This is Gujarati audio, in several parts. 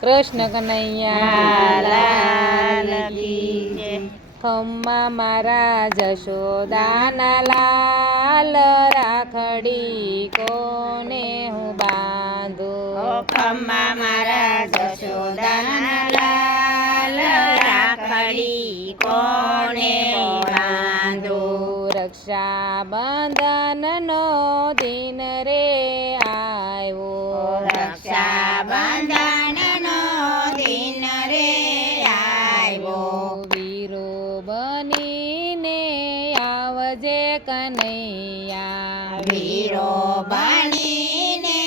કૃષ્ણ કનૈયા લાલ કી જય. ખમ્મા મારા જશોદાના લાલ રાખડી કોને હું બાંધું ખમ્મા મારા જશોદાના લાલ રાખડી કોને બાંધો રક્ષા બંધનનો દિન રે આવ્યો રક્ષા બંધનનો દિન રે આવ્યો વીરો બનીને આવજે કનૈયા વીરો બનીને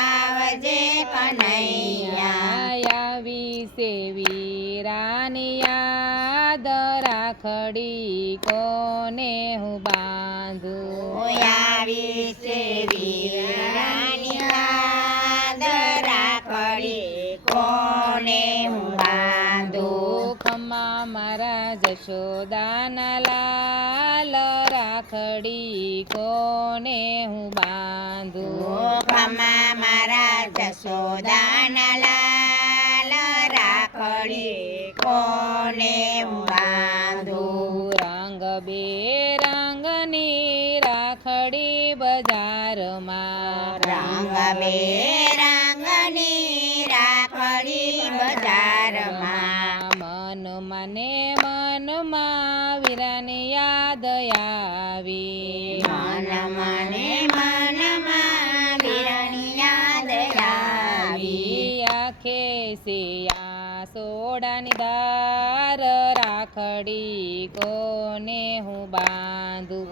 આવજે કનૈયા આવી સે વીરાની યાદ રાખડી કોને હું બાંધું આવી છે વીરાની યાદ રાખડી કોને હું બાંધું ખમ્મા મારા જશોદાના લાલ રાખડી કોને હું બાંધું ખમ્મા મારા જશોદાના લાલ રાખડી કોને હું બાંધું રંગ બેરંગની રાખડી બજારમાં રંગ બેરંગની રાખડી બજારમાં મન મને મનમાં વીરાની યાદ આવી મન મને મનમાં વીરની યાદ આવી આખે સિયા સોડાની દાર રાખડી કોને હું બાંધું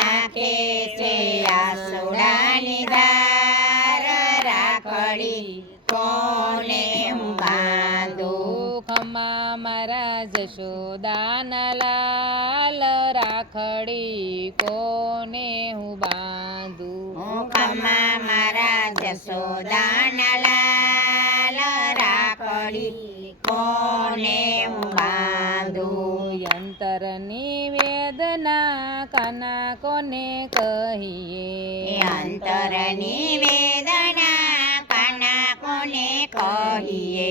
આંખે છે આસોડાની ધાર રાખડી કોને હું બાંધું ખમ્મા મારા જશોદાના લાલ રાખડી કોને હું બાંધું ખમ્મા મારા જશોદાના લાલ રાખડી કોને હું બાંધું અંતરની વેદના કાના કોને કહીએ અંતરની વેદના કાના કોને કહીએ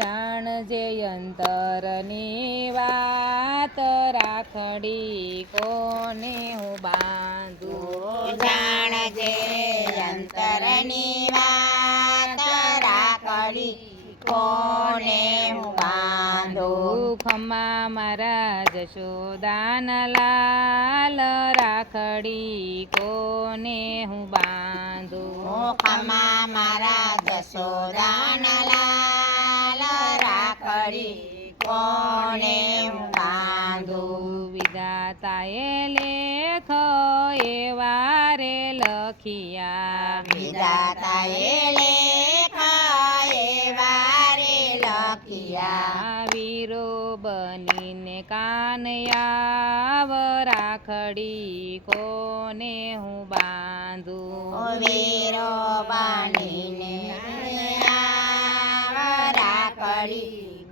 જાણજે અંતરની વાત રાખડી કોને હું બાંધું જાણજે અંતરની વાત રાખડી કોને હું બાંધું ખમ્મા મારા જશોદાના લાલ રાખડી કોને હું બાંધું ખમ્મા મારા જશોદાના લાલ રાખડી કોને હું બાંધું વિધાતાએ લેખ એવા રે લખિયા વિધાતાએ લેખ એવા રે લખિયા વીરો બનીને કાનયાવ રાખડી કોને હું બાંધું વીરો બનીને રાખડી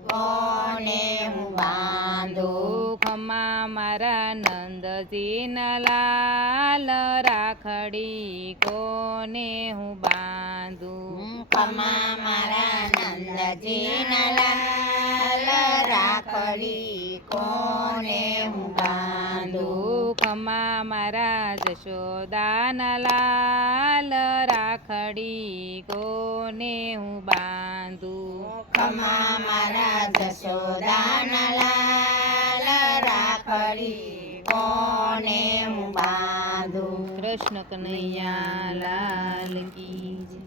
કોને હું બાંધું ખમ્મા મારા નંદજીના લાલ રાખડી કોને હું બાંધું ખમ્મા મારા નંદજીના લાલ રાખડી કોને હું બાંધું ખમ્મા મારા જશોદાના લાલ રાખડી કોને હું બાંધું ખમ્મા મારા જશોદાના લાલ રાખડી કોને હું બાંધું કૃષ્ણ કનૈયા લાલ કી જય.